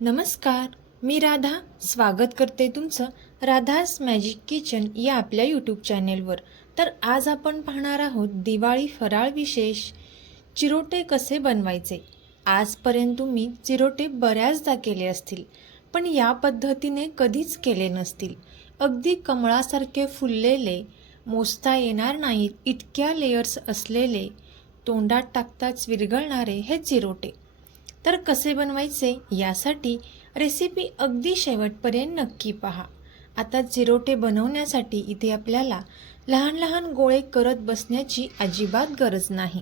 नमस्कार मी राधा. स्वागत करते तुमचं राधास मॅजिक किचन या आपल्या यूट्यूब चॅनेलवर तर आज आपण पाहणार आहोत दिवाळी फराळ विशेष. चिरोटे कसे बनवायचे? आजपर्यंत तुम्ही चिरोटे बऱ्याचदा केले असतील पण या पद्धतीने कधीच केले नसतील. अगदी कमळासारखे फुललेले मोजता येणार नाहीत इतक्या लेयर्स असलेले तोंडात टाकताच विरघळणारे हे चिरोटे. तर कसे बनवायचे यासाठी रेसिपी अगदी शेवटपर्यंत नक्की पहा. आता चिरोटे बनवण्यासाठी इथे आपल्याला लहान लहान गोळे करत बसण्याची अजिबात गरज नाही.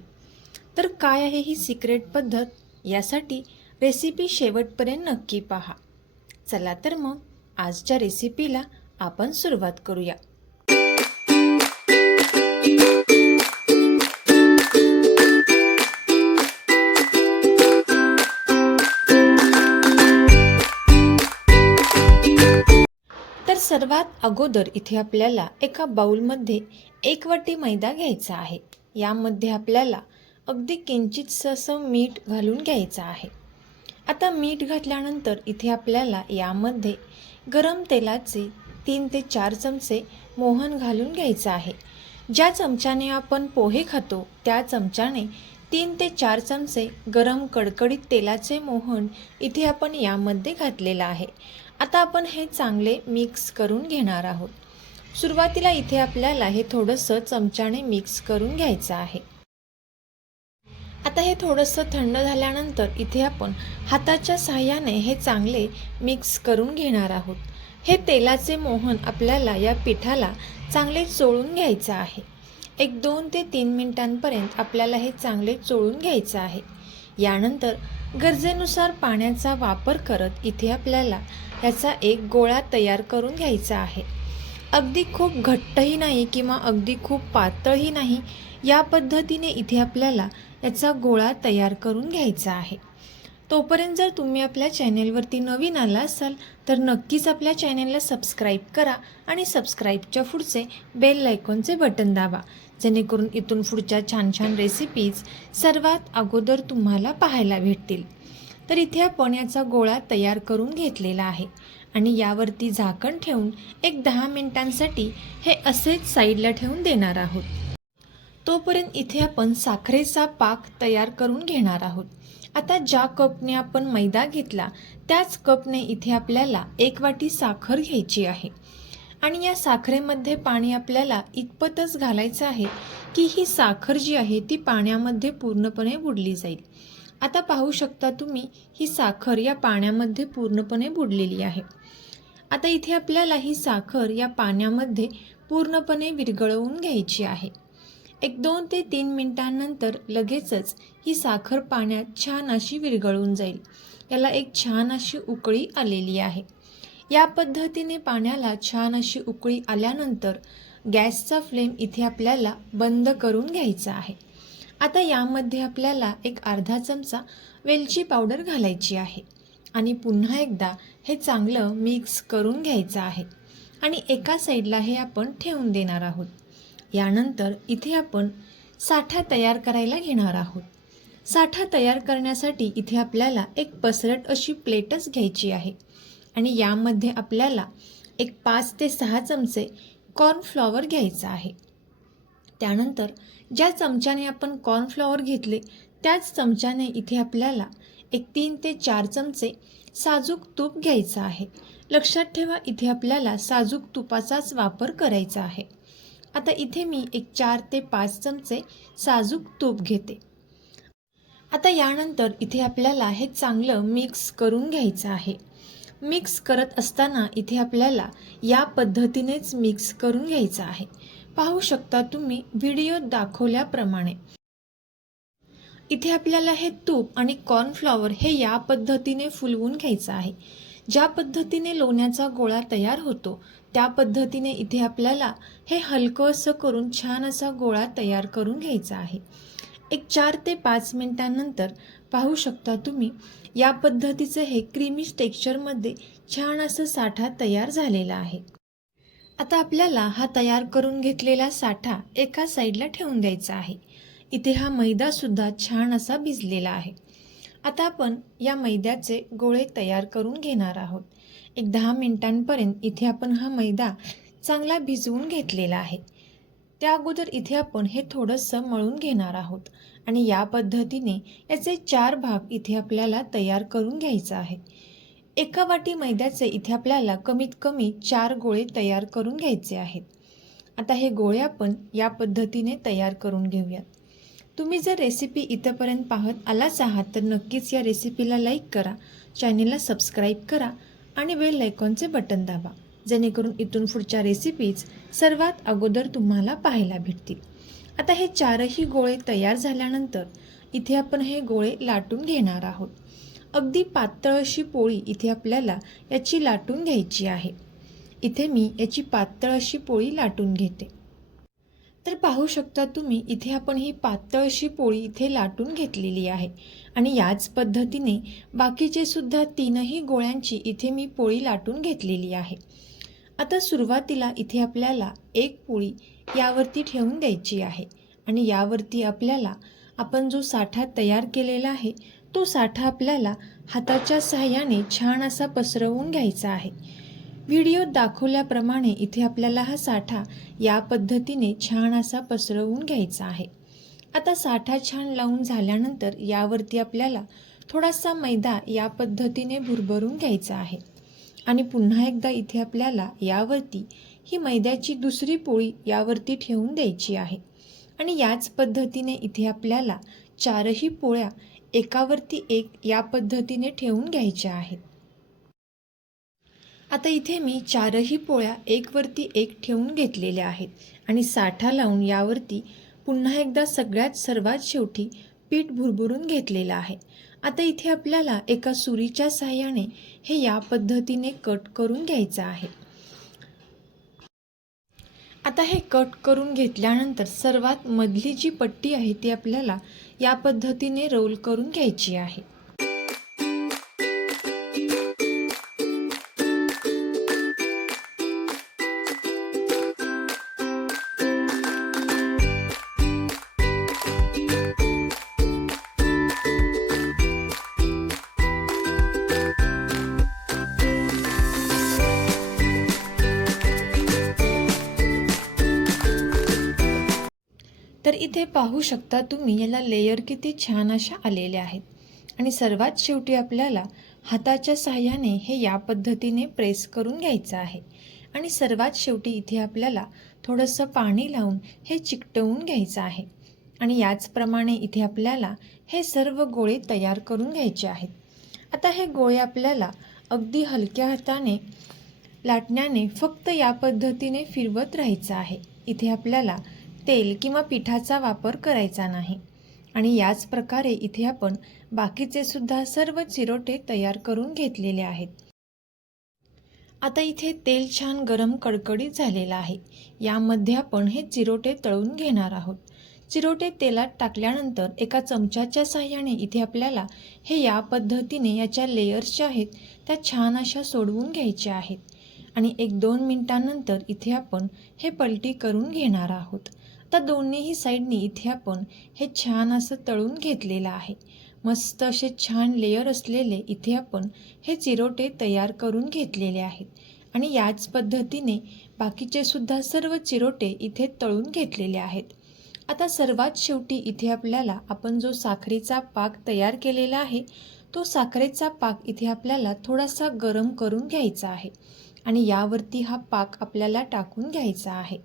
तर काय आहे ही सिक्रेट पद्धत? यासाठी रेसिपी शेवटपर्यंत नक्की पहा. चला तर मग आजच्या रेसिपीला आपण सुरुवात करूया. सर्वात अगोदर इथे आपल्याला एका बाऊलमध्ये एक वाटी मैदा घ्यायचा आहे. यामध्ये आपल्याला अगदी किंचितसं असं मीठ घालून घ्यायचं आहे. आता मीठ घातल्यानंतर इथे आपल्याला यामध्ये गरम तेलाचे तीन ते चार चमचे मोहन घालून घ्यायचं आहे. ज्या चमच्याने आपण पोहे खातो त्या चमच्याने तीन ते चार चमचे गरम कडकडीत तेलाचे मोहन इथे आपण यामध्ये घातलेलं आहे. आता आपण हे चांगले मिक्स करून घेणार आहोत. सुरुवातीला इथे आपल्याला हे थोडंसं चमच्याने मिक्स करून घ्यायचं आहे. आता हे थोडंसं थंड झाल्यानंतर इथे आपण हाताच्या साह्याने हे चांगले मिक्स करून घेणार आहोत. हे तेलाचे मोहन आपल्याला या पिठाला चांगले चोळून घ्यायचं आहे. एक दोन ते तीन मिनिटांपर्यंत आपल्याला हे चांगले चोळून घ्यायचं आहे. यानंतर गरजेनुसार पाण्याचा वापर करत इथे आपल्याला ह्याचा एक गोळा तयार करून घ्यायचा आहे. अगदी खूप घट्टही नाही किंवा अगदी खूप पातळही नाही या पद्धतीने इथे आपल्याला याचा गोळा तयार करून घ्यायचा आहे. तोपर्यंत जर तुम्ही आपल्या चॅनेलवरती नवीन आला असाल तर नक्कीच आपल्या चॅनेलला सबस्क्राईब करा आणि सबस्क्राईबच्या पुढचे बेल लायकॉनचे बटन दाबा. जेणेकरून इथून पुढच्या छान छान रेसिपीज सर्वात अगोदर तुम्हाला पाहायला भेटतील. तर इथे आपण याचा गोळा तयार करून घेतलेला आहे आणि यावरती झाकण ठेवून एक दहा मिनिटांसाठी हे असेच साईडला ठेवून देणार आहोत. तोपर्यंत इथे आपण साखरेचा पाक तयार करून घेणार आहोत. आता ज्या कपने आपण मैदा घेतला त्याच कपने इथे आपल्याला एक वाटी साखर घ्यायची आहे. आणि या साखरेमध्ये पाणी आपल्याला इतपतच घालायचं आहे की ही साखर जी आहे ती पाण्यामध्ये पूर्णपणे बुडली जाईल. आता पाहू शकता तुम्ही ही साखर या पाण्यामध्ये पूर्णपणे बुडलेली आहे. आता इथे आपल्याला ही साखर या पाण्यामध्ये पूर्णपणे विरघळवून घ्यायची आहे. एक दोन ते तीन मिनिटांनंतर लगेचच ही साखर पाण्यात छान अशी विरघळून जाईल. याला एक छान अशी उकळी आलेली आहे. या पद्धतीने पाण्याला छान अशी उकळी आल्यानंतर गॅसचा फ्लेम इथे आपल्याला बंद करून घ्यायचा आहे. आता यामध्ये आपल्याला एक अर्धा चमचा वेलची पावडर घालायची आहे आणि पुन्हा एकदा हे चांगलं मिक्स करून घ्यायचं आहे आणि एका साईडला हे आपण ठेवून देणार आहोत. यानंतर इथे आपण साठा तयार करायला घेणार आहोत. साठा तयार करण्यासाठी इथे आपल्याला एक पसरट अशी प्लेटच घ्यायची आहे. आणि यामध्ये आपल्याला एक पाच ते सहा चमचे कॉर्नफ्लॉवर घ्यायचा आहे. त्यानंतर ज्या चमच्याने आपण कॉर्नफ्लॉवर घेतले त्याच चमच्याने इथे आपल्याला एक तीन ते चार चमचे साजूक तूप घ्यायचं आहे. लक्षात ठेवा इथे आपल्याला साजूक तुपाचाच वापर करायचा आहे. आता इथे मी एक चार ते पाच चमचे साजूक तूप घेते. आता यानंतर इथे आपल्याला हे चांगलं मिक्स करून घ्यायचं आहे. मिक्स करत असताना इथे आपल्याला या पद्धतीनेच मिक्स करून घ्यायचं आहे. पाहू शकता तुम्ही व्हिडिओ दाखवल्याप्रमाणे. इथे आपल्याला हे तूप आणि कॉर्नफ्लॉवर हे या पद्धतीने फुलवून घ्यायचं आहे. ज्या पद्धतीने लोण्याचा गोळा तयार होतो त्या पद्धतीने इथे आपल्याला हे हलकं असं करून छान असा गोळा तयार करून घ्यायचा आहे. एक चार ते पाच मिनटांनंतर पाहू शकता तुम्ही या पद्धतीचं हे क्रीमिश टेक्स्चरमध्ये छान असं साठा तयार झालेला आहे. आता आपल्याला हा तयार करून घेतलेला साठा एका साईडला ठेवून द्यायचा आहे. इथे हा मैदासुद्धा छान असा भिजलेला आहे. आता आपण या मैद्याचे गोळे तयार करून घेणार आहोत. एक दहा मिनिटांपर्यंत इथे आपण हा मैदा चांगला भिजवून घेतलेला आहे. त्या अगोदर इथे आपण हे थोडंसं मळून घेणार आहोत. आणि या पद्धतीने याचे चार भाग इथे आपल्याला तयार करून घ्यायचा आहे. एका वाटी मैद्याचे इथे आपल्याला कमीत कमी चार गोळे तयार करून घ्यायचे आहेत. आता हे गोळे आपण या पद्धतीने तयार करून घेऊयात. तुम्ही जर रेसिपी इथंपर्यंत पाहत आलाच आहात तर नक्कीच या रेसिपीला लाईक करा चॅनेलला सबस्क्राईब करा आणि बेल आयकॉनचे बटन दाबा. जेणेकरून इथून पुढच्या रेसिपीज सर्वात अगोदर तुम्हाला पाहायला भेटतील. आता हे चारही गोळे तयार झाल्यानंतर इथे आपण हे गोळे लाटून घेणार आहोत. अगदी पातळ अशी पोळी इथे आपल्याला याची लाटून घ्यायची आहे. इथे मी याची पातळ अशी पोळी लाटून घेते. तर पाहू शकता तुम्ही इथे आपण ही पातळ अशी पोळी इथे लाटून घेतलेली आहे. आणि याच पद्धतीने बाकीचे सुद्धा तीनही गोळ्यांची इथे मी पोळी लाटून घेतलेली आहे. आता सुरुवातीला इथे आपल्याला एक पोळी यावरती ठेवून द्यायची आहे आणि यावरती आपल्याला आपण जो साठा तयार केलेला आहे तो साठा आपल्याला हाताच्या सहाय्याने छान असा पसरवून घ्यायचा आहे. व्हिडिओत दाखवल्याप्रमाणे इथे आपल्याला हा साठा या पद्धतीने छान असा पसरवून घ्यायचा आहे. आता साठा छान लावून झाल्यानंतर यावरती आपल्याला थोडासा मैदा या पद्धतीने भुरभरून घ्यायचा आहे. आणि पुन्हा एकदा इथे आपल्याला यावरती ही मैद्याची दुसरी पोळी यावरती ठेवून द्यायची आहे. आणि याच पद्धतीने इथे आपल्याला चारही पोळ्या एकावरती एक या पद्धतीने ठेवून घ्यायच्या आहेत. आता इथे मी चारही पोळ्या एकवरती एक ठेवून घेतलेल्या आहेत आणि साठा लावून यावरती पुन्हा एकदा सगळ्यात सर्वात शेवटी पीठ भुरभुरून घेतलेलं आहे. आता इथे आपल्याला एका सुरीच्या साह्याने हे या पद्धतीने कट करून घ्यायचं आहे. आता हे कट करून घेतल्यानंतर सर्वात मधली जी पट्टी आहे ती आपल्याला या पद्धतीने रोल करून घ्यायची आहे. इथे पाहू शकता तुम्ही याला लेयर किती छान अशा आलेल्या आहेत. आणि सर्वात शेवटी आपल्याला हाताच्या साह्याने हे या पद्धतीने प्रेस करून घ्यायचं आहे. आणि सर्वात शेवटी इथे आपल्याला थोडंसं पाणी लावून हे चिकटवून घ्यायचं आहे. आणि याचप्रमाणे इथे आपल्याला हे सर्व गोळे तयार करून घ्यायचे आहेत. आता हे गोळे आपल्याला अगदी हलक्या हाताने लाटण्याने फक्त या पद्धतीने फिरवत राहायचं आहे. इथे आपल्याला तेल किंवा पिठाचा वापर करायचा नाही. आणि याच प्रकारे इथे आपण बाकीचे सुद्धा सर्व चिरोटे तयार करून घेतलेले आहेत. आता इथे तेल छान गरम कडकडीत झालेलं आहे. यामध्ये आपण हे चिरोटे तळून घेणार आहोत. चिरोटे तेलात टाकल्यानंतर एका चमच्याच्या साह्याने इथे आपल्याला हे या पद्धतीने याच्या लेयर्स ज्या आहेत त्या छान अशा सोडवून घ्यायच्या आहेत. आणि एक दोन मिनटानंतर इथे आपण हे पलटी करून घेणार आहोत. तर दोन्हीही साईडनी इथे आपण हे छान असं तळून घेतलेलं आहे. मस्त असे छान लेयर असलेले इथे आपण हे चिरोटे तयार करून घेतलेले आहेत. आणि याच पद्धतीने बाकीचे सुद्धा सर्व चिरोटे इथे तळून घेतलेले आहेत. आता सर्वात शेवटी इथे आपल्याला आपण जो साखरेचा पाक तयार केलेला आहे तो साखरेचा पाक इथे आपल्याला थोडासा गरम करून घ्यायचा आहे. आणि यावरती हा पाक आपल्याला टाकून घ्यायचा आहे.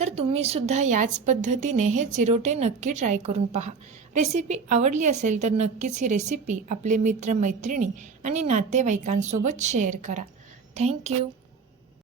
तर तुम्ही सुद्धा याच पद्धतीने हे चिरोटे नक्की ट्राय करून पहा. रेसिपी आवडली असेल तर नक्कीच ही रेसिपी आपले मित्र मैत्रिणी आणि नातेवाईकांसोबत शेअर करा. थँक्यू